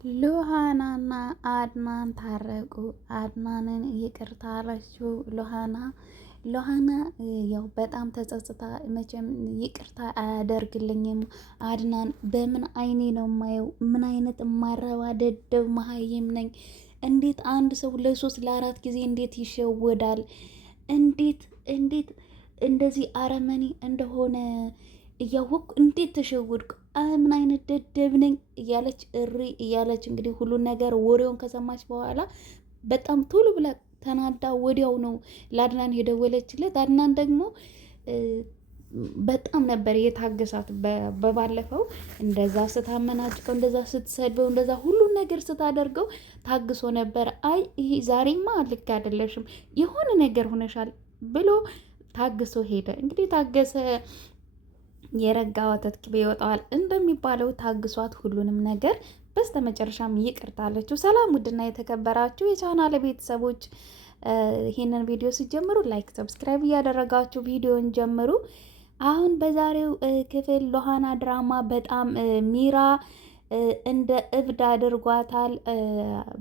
ሉሃናና አድናን ታረቁ። አድናንን ይቅርታ አለችው ሉሃና ያው በጣም ተጸጽታ መቼም ይቅርታ አያደርግልኝም አድናን በምን አይኔ ነው ማየው? ምን አይነት የማረባ ደደብ መሀይም ነኝ? እንዴት አንድ ሰው ለሶስት ለአራት ጊዜ እንዴት ይሸወዳል? እንዴት እንደዚህ አረመኔ እንደሆነ እያወቅኩ እንዴት ተሸወድኩ? ምን አይነት ደደብ ነኝ እያለች እሪ እያለች እንግዲህ ሁሉን ነገር ወሬውን ከሰማች በኋላ በጣም ቶሎ ብላ ተናዳ ወዲያው ነው ለአድናን የደወለችለት። አድናን ደግሞ በጣም ነበር የታገሳት። በባለፈው እንደዛ ስታመናጭቀው፣ እንደዛ ስትሰድበው፣ እንደዛ ሁሉን ነገር ስታደርገው ታግሶ ነበር። አይ ይሄ ዛሬማ ልክ አይደለሽም የሆነ ነገር ሆነሻል ብሎ ታግሶ ሄደ። እንግዲህ ታገሰ የረጋ ወተት ቅቤ ይወጣዋል እንደሚባለው ታግሷት ሁሉንም ነገር በስተመጨረሻም ይቅርታ አለችው። ሰላም ውድና የተከበራችሁ የቻናል ቤተሰቦች ይህንን ቪዲዮ ሲጀምሩ ላይክ፣ ሰብስክራይብ እያደረጋችሁ ቪዲዮን ጀምሩ። አሁን በዛሬው ክፍል ሉሃና ድራማ በጣም ሚራ እንደ እብድ አድርጓታል።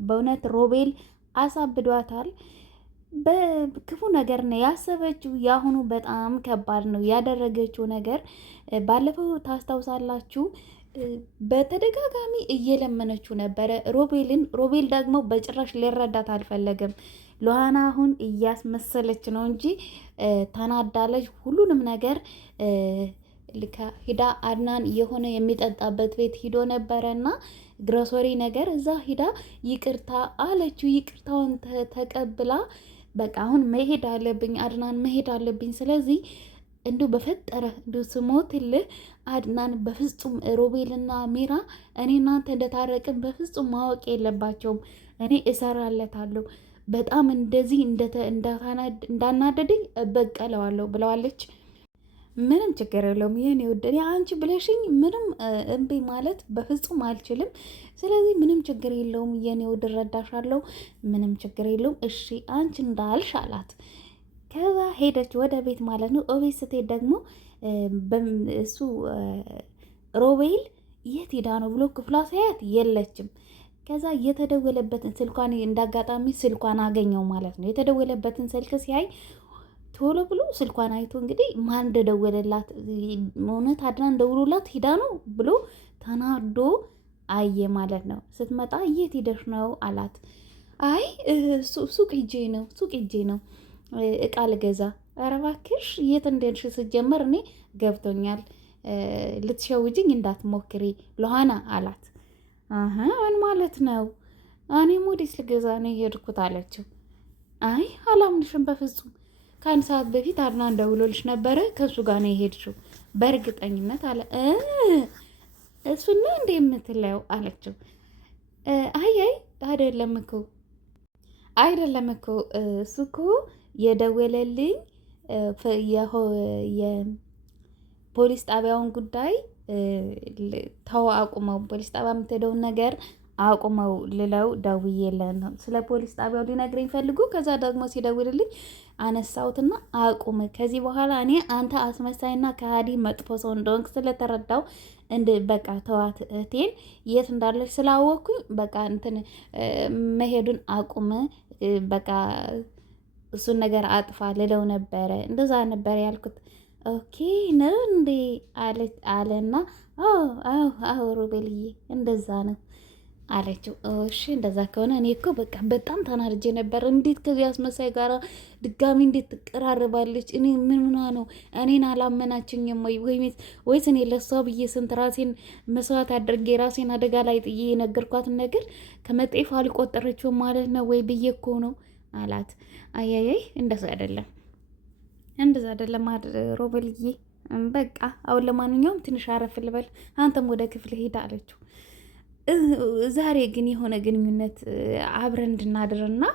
በእውነት ሮቤል አሳብዷታል። በክፉ ነገር ነው ያሰበችው። የአሁኑ በጣም ከባድ ነው ያደረገችው ነገር። ባለፈው ታስታውሳላችሁ በተደጋጋሚ እየለመነችው ነበረ ሮቤልን። ሮቤል ደግሞ በጭራሽ ሊረዳት አልፈለገም። ሉሃና አሁን እያስመሰለች ነው እንጂ ተናዳለች። ሁሉንም ነገር ሂዳ አድናን የሆነ የሚጠጣበት ቤት ሂዶ ነበረ እና ግሮሰሪ ነገር እዛ ሂዳ ይቅርታ አለችው። ይቅርታውን ተቀብላ በቃ አሁን መሄድ አለብኝ አድናን መሄድ አለብኝ። ስለዚህ እንዲሁ በፈጠረ እንዲሁ ስሞትልህ አድናን በፍጹም ሮቤልና ሚራ እኔ እናንተ እንደታረቅን በፍጹም ማወቅ የለባቸውም። እኔ እሰራለታለሁ በጣም እንደዚህ እንዳናደደኝ እበቀለዋለሁ ብለዋለች። ምንም ችግር የለውም የኔ ውድ፣ እኔ አንቺ ብለሽኝ ምንም እምቢ ማለት በፍጹም አልችልም። ስለዚህ ምንም ችግር የለውም የኔ ውድ፣ እረዳሻለሁ፣ ምንም ችግር የለውም እሺ አንቺ እንዳልሽ አላት። ከዛ ሄደች ወደ ቤት ማለት ነው። እቤት ስትሄድ ደግሞ እሱ ሮቤል የት ሄዳ ነው ብሎ ክፍሏ ሳያት የለችም። ከዛ የተደወለበትን ስልኳን እንዳጋጣሚ ስልኳን አገኘው ማለት ነው። የተደወለበትን ስልክ ሲያይ ቶሎ ብሎ ስልኳን አይቶ እንግዲህ ማን እንደደወለላት እውነት አድናን ደውሎላት ሂዳ ነው ብሎ ተናዶ አየ ማለት ነው። ስትመጣ የት ሄደሽ ነው አላት። አይ ሱቅ ሂጄ ነው እቃ ልገዛ። ኧረ እባክሽ የት እንደሄድሽ ስትጀመር እኔ ገብቶኛል፣ ልትሸውጅኝ እንዳትሞክሪ ሉሃና አላት። ምን ማለት ነው? እኔ ሞዴስ ልገዛ ነው የሄድኩት አለችው። አይ አላምንሽም በፍጹም፣ ከአንድ ሰዓት በፊት አድናን ደውሎልሽ ነበረ ከእሱ ጋር ነው የሄድሽው በእርግጠኝነት አለ። እሱና እንደ የምትለው አለችው። አይ አይደለም እኮ እሱ እኮ የደወለልኝ የፖሊስ ጣቢያውን ጉዳይ ተው አቁመው፣ ፖሊስ ጣቢያ የምትሄደውን ነገር አቁመው ልለው ደውዬለት ነው። ስለ ፖሊስ ጣቢያው ሊነግረኝ ፈልጉ። ከዛ ደግሞ ሲደውልልኝ አነሳሁትና አቁም፣ ከዚህ በኋላ እኔ አንተ አስመሳይና ከሃዲ መጥፎ ሰው እንደሆንክ ስለተረዳው በቃ ተዋት፣ እህቴን የት እንዳለች ስላወቅኩኝ በቃ እንትን መሄዱን አቁም፣ በቃ እሱን ነገር አጥፋ ልለው ነበረ። እንደዛ ነበር ያልኩት። ኦኬ ነው እንዴ አለና አዎ ሮቤልዬ እንደዛ ነው አለችው። እሺ እንደዛ ከሆነ እኔ እኮ በቃ በጣም ተናድጄ ነበር። እንዴት ከዚህ አስመሳይ ጋር ድጋሚ እንዴት ትቀራረባለች? እኔ ምንሆና ነው? እኔን አላመናችኝም ወይስ እኔ ለሷ ብዬ ስንት ራሴን መስዋዕት አድርጌ ራሴን አደጋ ላይ ጥዬ የነገርኳትን ነገር ከመጤፍ አልቆጠረችውም ማለት ነው ወይ ብዬ እኮ ነው አላት። አያያይ እንደዛ አይደለም ሮቤልዬ፣ በቃ አሁን ለማንኛውም ትንሽ አረፍ ልበል፣ አንተም ወደ ክፍል ሄዳ አለችው። ዛሬ ግን የሆነ ግንኙነት አብረን እንድናድርና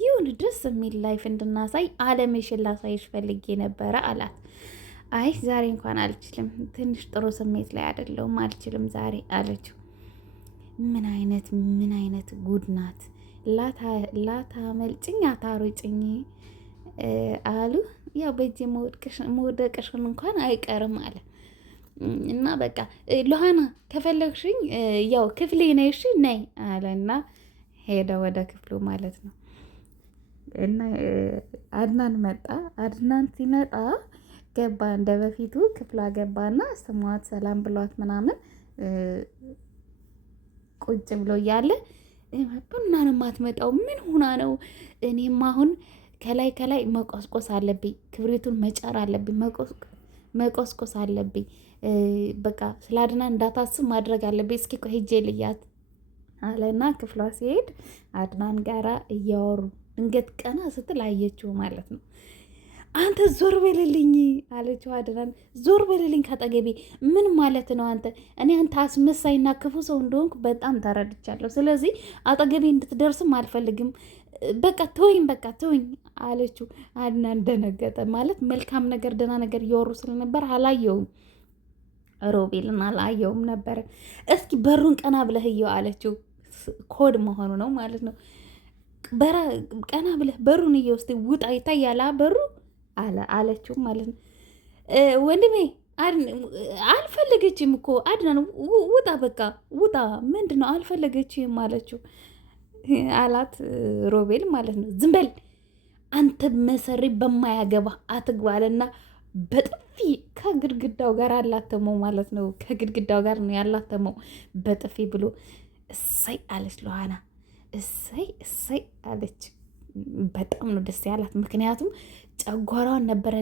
ይሁን ደስ የሚል ላይፍ እንድናሳይ አለሜሽን ላሳይሽ ፈልጌ ነበረ አላት። አይ ዛሬ እንኳን አልችልም፣ ትንሽ ጥሩ ስሜት ላይ አይደለሁም፣ አልችልም ዛሬ አለችው። ምን አይነት ጉድ ናት! ላታመልጭኝ አታሮጭኝ አሉ። ያው በእጅ መውደቅሽን እንኳን አይቀርም አለ። እና በቃ ሎሃና ከፈለግሽኝ ያው ክፍሌ ነሽ ነይ አለና ሄደ ወደ ክፍሉ ማለት ነው። እና አድናን መጣ። አድናን ሲመጣ ገባ እንደ በፊቱ ክፍሏ ገባና ስሟት ሰላም ብሏት ምናምን ቁጭ ብሎ እያለ ቡና ነው የማትመጣው? ምን ሆና ነው? እኔም አሁን ከላይ መቆስቆስ አለብኝ፣ ክብሪቱን መጫር አለብኝ፣ መቆስቆስ አለብኝ። በቃ ስለ አድናን እንዳታስብ ማድረግ አለብኝ። እስኪ ቆይ ሂጄ ልያት አለና ክፍሏ ሲሄድ አድናን ጋራ እያወሩ ድንገት ቀና ስትል አየችው ማለት ነው። አንተ ዞር በልልኝ አለችው አድናን። ዞር በልልኝ ካጠገቤ። ምን ማለት ነው አንተ? እኔ አንተ አስመሳይና ክፉ ሰው እንደሆንኩ በጣም ተረድቻለሁ። ስለዚህ አጠገቤ እንድትደርስም አልፈልግም። በቃ ተወኝ አለችው። አድናን ደነገጠ። ማለት መልካም ነገር ደህና ነገር እያወሩ ስለነበር አላየውም፣ ሮቤልን አላየውም ነበረ። እስኪ በሩን ቀና ብለህ እየው አለችው። ኮድ መሆኑ ነው ማለት ነው። ቀና ብለህ በሩን እየው እስኪ ውጣ፣ ይታያል በሩ አለችው ማለት ነው። ወንድሜ አልፈለገችም እኮ አድናን፣ ውጣ በቃ ውጣ። ምንድን ነው አልፈለገችም አለችው አላት ሮቤል ማለት ነው። ዝም በል አንተ መሰሪ በማያገባ አትግባልና በጥፊ ከግድግዳው ጋር አላተመው ማለት ነው። ከግድግዳው ጋር ነው ያላተመው በጥፊ ብሎ እሰይ አለች ሎሃና። እሰይ አለች። በጣም ነው ደስ ያላት። ምክንያቱም ጨጓራዋን ነበረ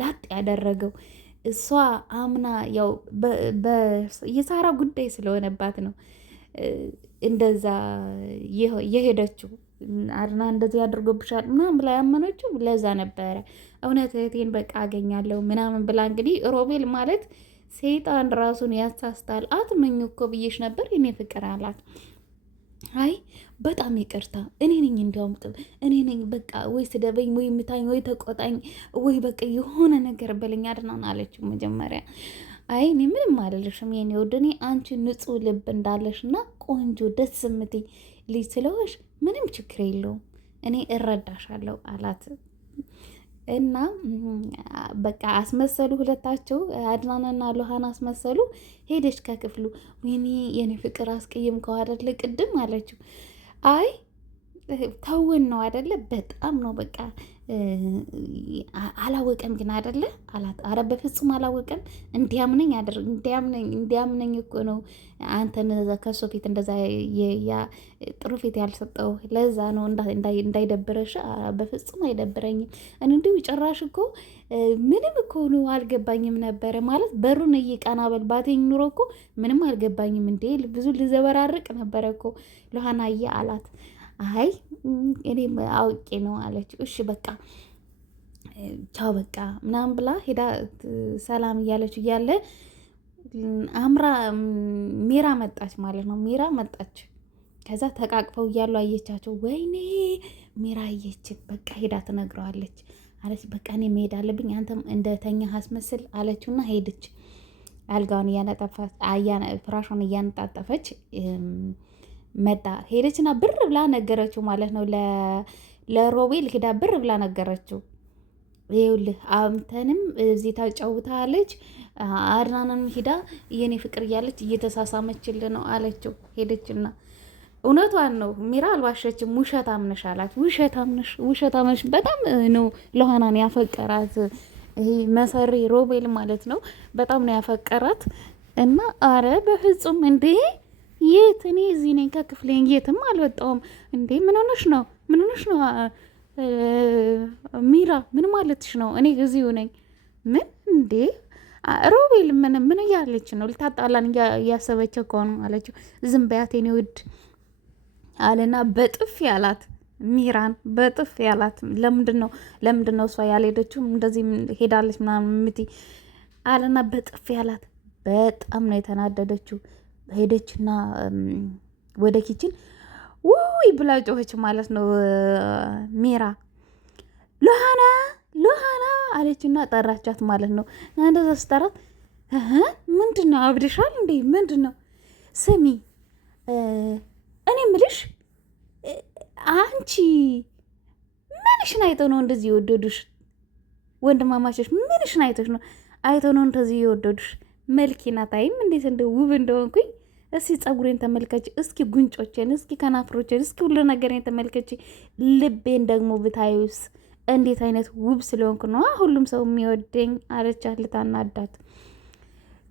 ላጥ ያደረገው። እሷ አምና ያው የሳራ ጉዳይ ስለሆነባት ነው እንደዛ የሄደችው። አድና እንደዚህ ያደርጎብሻል ምናምን ብላ ያመነችው ለዛ ነበረ። እውነት እህቴን በቃ አገኛለሁ ምናምን ብላ እንግዲህ ሮቤል ማለት ሰይጣን ራሱን ያሳስታል። አትመኝ እኮ ብዬሽ ነበር የኔ ፍቅር አላት። አይ በጣም ይቅርታ እኔ ነኝ እንዲያውም እኔ ነኝ በቃ ወይ ስደበኝ ወይ ምታኝ ወይ ተቆጣኝ ወይ በቃ የሆነ ነገር በለኝ አድናን አለችው መጀመሪያ። አይ እኔ ምንም አልልሽም የኔ ውድ፣ እኔ አንቺ ንጹሕ ልብ እንዳለሽና ቆንጆ ደስ የምትይ ልጅ ስለሆንሽ ምንም ችግር የለውም እኔ እረዳሻለሁ አላት። እና በቃ አስመሰሉ ሁለታቸው፣ አድናንና ሎሃና አስመሰሉ። ሄደች ከክፍሉ። ወይኔ የኔ ፍቅር አስቀየምከው አይደለ ቅድም አለችው። አይ ተውን ነው አይደለ? በጣም ነው በቃ አላወቀም ግን አይደለ አላት። አረ በፍጹም አላወቀም። እንዲያምነኝ እኮ ነው አንተን ከሱ ፊት እንደዛ ጥሩ ፊት ያልሰጠው ለዛ ነው እንዳይደብረሽ። በፍጹም አይደብረኝም። እንዲሁ ጭራሽ እኮ ምንም እኮ ነው አልገባኝም ነበረ ማለት በሩን እየቀና በል ባቴኝ ኑሮ እኮ ምንም አልገባኝም እንዴ ብዙ ልዘበራርቅ ነበረ እኮ ሎሃናዬ አላት። አይ እኔም አውቄ ነው አለችው። እሺ በቃ ቻው በቃ ምናምን ብላ ሄዳ ሰላም እያለች እያለ ሚራ መጣች ማለት ነው። ሚራ መጣች። ከዛ ተቃቅፈው እያሉ አየቻቸው። ወይኔ ሚራ አየች። በቃ ሄዳ ትነግረዋለች አለች። በቃ እኔ መሄድ አለብኝ አንተም እንደተኛ አስመስል አለችውና ሄደች። አልጋውን ፍራሿን እያነጣጠፈች መጣ። ሄደችና ብር ብላ ነገረችው ማለት ነው። ለሮቤል ሄዳ ብር ብላ ነገረችው። ይኸውልህ አንተንም እዚህ ታጫውታለች፣ አድናንም ሂዳ የኔ ፍቅር እያለች እየተሳሳመችል ነው አለችው። ሄደችና እውነቷን ነው ሚራ አልዋሸችም። ውሸታም ነሽ አላት። ውሸታም ነሽ በጣም ነው ሎሃናን ያፈቀራት። ይሄ መሰሪ ሮቤል ማለት ነው። በጣም ነው ያፈቀራት እና አረ በፍጹም እንዴ የት እኔ እዚህ ነኝ ከክፍሌ የትም አልወጣሁም እንዴ ምን ሆነሽ ነው ሚራ ምን ማለትሽ ነው? እኔ እዚሁ ነኝ። ምን እንዴ ሮቤል ምን እያለች ነው? ልታጣላን እያሰበች እኮ ነው አለችው። ዝም በያት የኔ ውድ አለና በጥፊ አላት። ሚራን በጥፊ አላት። ለምንድን ነው እሷ ያልሄደችው? እንደዚህ ሄዳለች ምናምን የምትይ አለና በጥፊ አላት። በጣም ነው የተናደደችው። ሄደችና ወደ ኪችን ውይ ብላ ጮኸች ማለት ነው። ሚራ ሎሃና አለችና ጠራቻት ማለት ነው። እንደዛ ስጠራት ምንድን ነው አብድሻል እንዴ? ምንድን ነው? ስሚ እኔ ምልሽ አንቺ ምንሽን አይተው ነው እንደዚህ የወደዱሽ? ወንድማማቾች ምንሽን አይተሽ ነው አይተው ነው እንደዚህ የወደዱሽ? መልኬ ናት። አይም እንዴት እንደ ውብ እንደሆንኩኝ እስኪ ጸጉሬን ተመልከች፣ እስኪ ጉንጮቼን፣ እስኪ ከናፍሮቼን፣ እስኪ ሁሉ ነገሬን ተመልከች። ልቤን ደግሞ ብታዩስ እንዴት አይነት ውብ ስለሆንኩ ነው ሁሉም ሰው የሚወደኝ አለቻት ልታናዳት።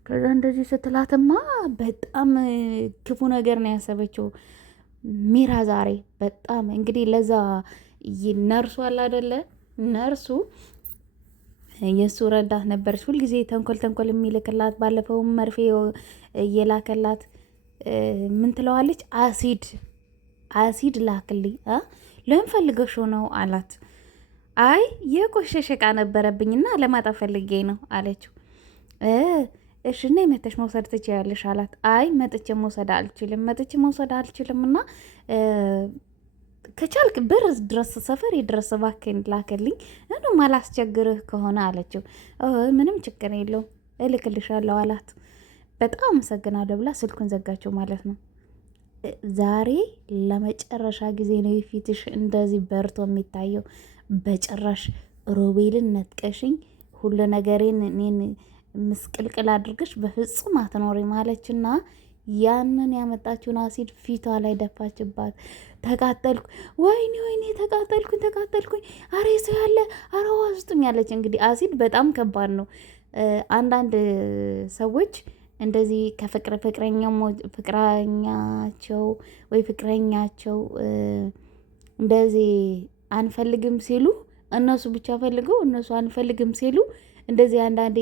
ከዛ እንደዚህ ስትላትማ በጣም ክፉ ነገር ነው ያሰበችው ሚራ ዛሬ። በጣም እንግዲህ ለዛ ነርሱ አለ አይደለ፣ ነርሱ የእሱ ረዳት ነበረች። ሁልጊዜ ተንኮል ተንኮል የሚልክላት ባለፈውም መርፌ እየላከላት ምን ትለዋለች? አሲድ ላክልኝ። ለምን ፈልገሽው ነው አላት። አይ የቆሸሸ እቃ ነበረብኝና ለማጠብ ፈልጌ ነው አለችው። እሺ እና መተሽ መውሰድ ትችያለሽ አላት። አይ መጥቼ መውሰድ አልችልም እና ከቻልክ በር ድረስ ሰፈር ድረስ እባክህን ላክልኝ እኑ ማላስቸግርህ ከሆነ አለችው። ምንም ችግር የለውም እልክልሻለሁ አላት። በጣም አመሰግናለሁ ብላ ስልኩን ዘጋቸው ማለት ነው። ዛሬ ለመጨረሻ ጊዜ ነው ፊትሽ እንደዚህ በርቶ የሚታየው። በጭራሽ ሮቤልን ነጥቀሽኝ ሁሉ ነገሬን እኔን ምስቅልቅል አድርገሽ በፍጹም አትኖሪ ማለችና ያንን ያመጣችውን አሲድ ፊቷ ላይ ደፋችባት። ተቃጠልኩ፣ ወይኔ ተቃጠልኩኝ፣ አሬ ሰው ያለ አረዋ ውስጥም ያለች። እንግዲህ አሲድ በጣም ከባድ ነው። አንዳንድ ሰዎች እንደዚህ ፍቅረኛቸው ወይ ፍቅረኛቸው እንደዚህ አንፈልግም ሲሉ እነሱ ብቻ ፈልገው እነሱ አንፈልግም ሲሉ እንደዚህ አንዳንዴ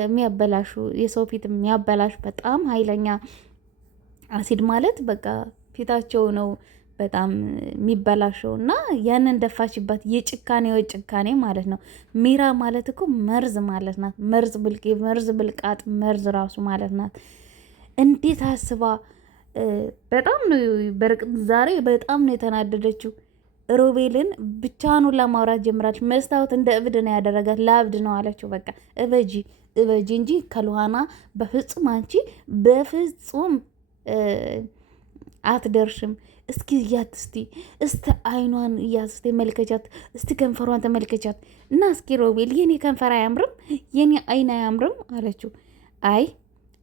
የሚያበላሹ የሰው ፊት የሚያበላሹ በጣም ኃይለኛ አሲድ ማለት በቃ ፊታቸው ነው በጣም የሚበላሸው እና ያንን ደፋችባት። ጭካኔ ማለት ነው። ሚራ ማለት እኮ መርዝ ማለት ናት። መርዝ ብልቃጥ መርዝ ራሱ ማለት ናት። እንዴት አስባ በጣም ነው በርግጥ ዛሬ በጣም ነው የተናደደችው። ሮቤልን ብቻኑ ለማውራት ጀምራለች። መስታወት እንደ እብድ ነው ያደረጋት። ለአብድ ነው አለችው። በቃ እበጂ እንጂ ከልኋና በፍጹም አንቺ በፍጹም አትደርሽም። እስኪ እያት እስቲ አይኗን እያት እስቲ መልከቻት፣ እስቲ ከንፈሯን ተመልከቻት እና እስኪ ሮቤል የኔ ከንፈር አያምርም? የኔ አይን አያምርም? አለችው። አይ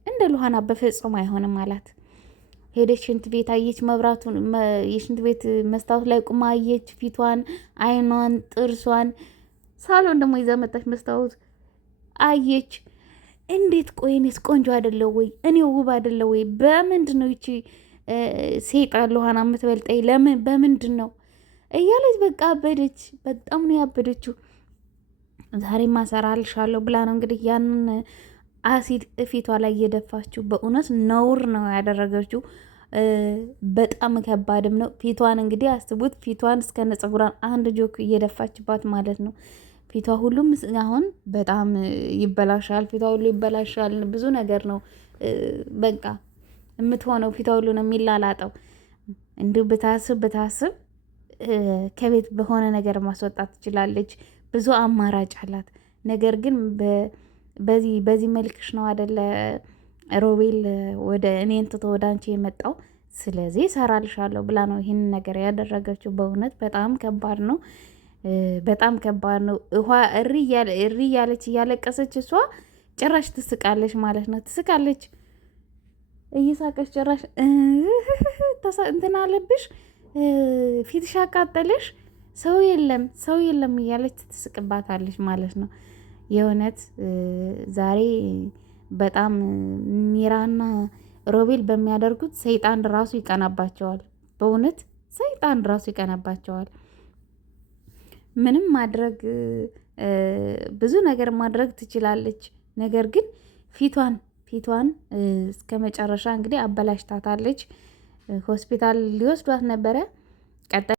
እንደ ልኋና በፍጹም አይሆንም አላት። ሄደች ሽንት ቤት አየች። መብራቱን የሽንት ቤት መስታወት ላይ ቁማ አየች። ፊቷን፣ አይኗን፣ ጥርሷን ሳሎን ደግሞ ይዛ መጣች። መስታወት አየች። እንዴት ቆይ እኔስ ቆንጆ አይደለው ወይ? እኔ ውብ አይደለው ወይ? በምንድን ነው ይቺ ሴጣን ልኋና የምትበልጠኝ? ለምን በምንድን ነው እያለች በቃ አበደች። በጣም ነው ያበደችው። ዛሬ ማሰራልሻለሁ ብላ ነው እንግዲህ ያንን አሲድ እፊቷ ላይ እየደፋችው። በእውነት ነውር ነው ያደረገችው። በጣም ከባድም ነው። ፊቷን እንግዲህ አስቡት። ፊቷን እስከነ ፀጉሯን አንድ ጆክ እየደፋችባት ማለት ነው። ፊቷ ሁሉም አሁን በጣም ይበላሻል። ፊቷ ሁሉ ይበላሻል። ብዙ ነገር ነው በቃ የምትሆነው። ፊቷ ሁሉ ነው የሚላላጠው። እንዲሁ ብታስብ ከቤት በሆነ ነገር ማስወጣት ትችላለች። ብዙ አማራጭ አላት። ነገር ግን በዚህ መልክሽ ነው አደለ ሮቤል ወደ እኔን ትቶ ወደ አንቺ የመጣው፣ ስለዚህ እሰራልሻለሁ ብላ ነው ይህንን ነገር ያደረገችው። በእውነት በጣም ከባድ ነው። በጣም ከባድ ነው። ውሃ እሪ እያለች እያለቀሰች እሷ ጭራሽ ትስቃለች ማለት ነው። ትስቃለች እየሳቀች ጭራሽ እንትን አለብሽ፣ ፊትሽ አቃጠለሽ፣ ሰው የለም እያለች ትስቅባታለች ማለት ነው። የእውነት ዛሬ በጣም ሚራና ሮቤል በሚያደርጉት ሰይጣን ራሱ ይቀናባቸዋል። በእውነት ሰይጣን ራሱ ይቀናባቸዋል። ምንም ማድረግ ብዙ ነገር ማድረግ ትችላለች። ነገር ግን ፊቷን እስከ መጨረሻ እንግዲህ አበላሽታታለች። ሆስፒታል ሊወስዷት ነበረ።